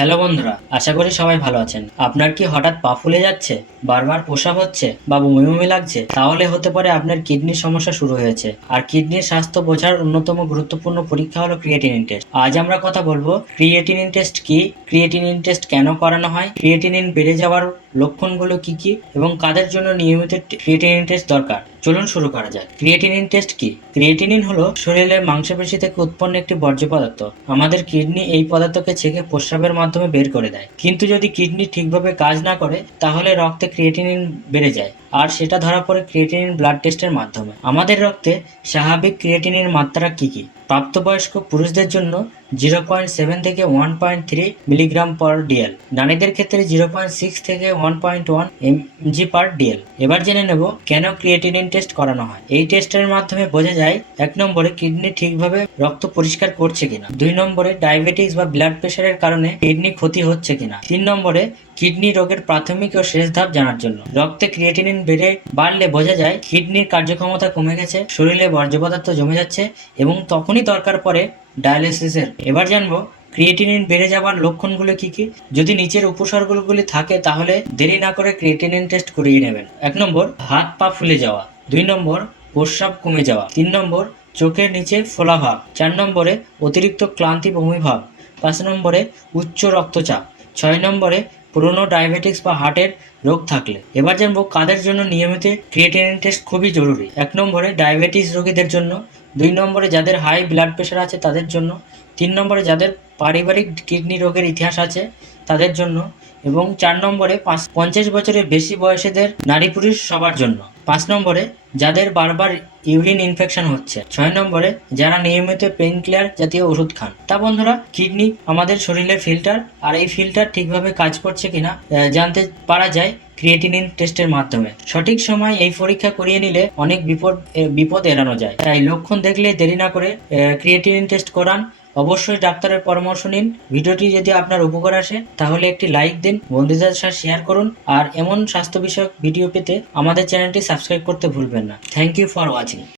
Hello বন্ধুরা, আশা করি সবাই ভালো আছেন। আপনার কি হঠাৎ পা ফুলে যাচ্ছে, বারবার প্রস্রাব হচ্ছে বা বমি বমি লাগছে? তাহলে হতে পারে আপনার কিডনির সমস্যা শুরু হয়েছে। আর কিডনির স্বাস্থ্য বোঝার অন্যতম গুরুত্বপূর্ণ পরীক্ষা হলো ক্রিয়েটিনিন টেস্ট। আজ আমরা কথা বলবো ক্রিয়েটিনিন টেস্ট কি, ক্রিয়েটিনিন টেস্ট কেন করানো হয়, ক্রিয়েটিনিন বেড়ে যাওয়ার লক্ষণগুলো কি কি এবং কাদের জন্য নিয়মিত ক্রিয়েটিনিন টেস্ট দরকার। চলুন শুরু করা যাক। ক্রিয়েটিনিন টেস্ট কি? ক্রিয়েটিনিন হলো শরীরের মাংসপেশি থেকে উৎপন্ন একটি বর্জ্য পদার্থ। আমাদের কিডনি এই পদার্থকে ছেঁকে প্রস্রাবের মাধ্যমে বের করে দেয়। কিন্তু যদি কিডনি ঠিকভাবে কাজ না করে তাহলে রক্তে ক্রিয়েটিনিন বেড়ে যায়, আর সেটা ধরা পড়ে ক্রিয়েটিনিন ব্লাড টেস্টের মাধ্যমে। আমাদের রক্তে স্বাভাবিক ক্রিয়েটিনিন মাত্রা কি কি? প্রাপ্তবয়স্ক পুরুষদের জন্য 0.7 থেকে 1.3 মিলিগ্রাম পার ডিএল, নারীদের ক্ষেত্রে 0.6 থেকে 1.1 mg পার ডিএল। এবার জেনে নেব কেন ক্রিয়েটিনিন টেস্ট করানো হয়। এই টেস্টের মাধ্যমে বোঝা যায় 1 নম্বরে কিডনি ঠিকভাবে রক্ত পরিষ্কার করছে কিনা, 2 নম্বরে ডায়াবেটিস বা ব্লাড প্রেশারের কারণে কিডনি ক্ষতি হচ্ছে কিনা, 3 নম্বরে কিডনি রোগের প্রাথমিক ও শেষ ধাপ জানার জন্য। রক্তে ক্রিয়েটিনিন বাড়লে বোঝা যায় কিডনির কার্যক্ষমতা কমে গেছে, শরীরে বর্জ্য পদার্থ জমে যাচ্ছে এবং তখনই দরকার পড়ে ডায়ালিসিসের। এবার জানবো ক্রিয়েটিনিন বেড়ে যাওয়ার লক্ষণগুলো কি কি। যদি নিচের উপসর্গগুলি থাকে তাহলে দেরি না করে ক্রিয়েটিনিন টেস্ট করিয়ে নেবেন। 1 নম্বর, হাত পা ফুলে যাওয়া। 2 নম্বর, প্রস্রাব কমে যাওয়া। 3 নম্বর, চোখের নিচে ফোলা ভাব। 4 নম্বরে অতিরিক্ত ক্লান্তি বমি ভাব। 5 নম্বরে উচ্চ রক্তচাপ। 6 নম্বরে পুরনো ডায়াবেটিস বা হার্টের রোগ থাকলে। এবার জানবো কাদের জন্য নিয়মিত ক্রিয়েটিনিন টেস্ট খুবই জরুরি। 1 নম্বরে ডায়াবেটিস রোগীদের জন্য। 2 নম্বরে যাদের হাই ব্লাড প্রেশার আছে তাদের জন্য। 3 নম্বরে যাদের পারিবারিক কিডনি রোগের ইতিহাস আছে তাদের জন্য। এবং 4 নম্বরে 50 বছরের বেশি বয়সীদের, নারী পুরুষ সবার জন্য। 5 নম্বরে যাদের বারবার ইউরিন ইনফেকশন হচ্ছে। 6 নম্বরে যারা নিয়মিত পেইন কিলার জাতীয় ওষুধ খান। তা বন্ধুরা, কিডনি আমাদের শরীরের ফিল্টার, আর এই ফিল্টার ঠিকভাবে কাজ করছে কিনা জানতে পারা যায় ক্রিয়েটিনিন টেস্টের মাধ্যমে। সঠিক সময় এই পরীক্ষা করিয়ে নিলে অনেক বিপদ এড়ানো যায়। তাই লক্ষণ দেখলে দেরি না করে ক্রিয়েটিনিন টেস্ট করান। অবশ্যই ডাক্তারের পরামর্শ নিন। ভিডিওটি যদি আপনার উপকার আসে তাহলে একটি লাইক দিন, বন্ধুদের সাথে শেয়ার করুন, আর এমন স্বাস্থ্য বিষয়ক ভিডিও পেতে আমাদের চ্যানেলটি সাবস্ক্রাইব করতে ভুলবেন না। Thank you for watching.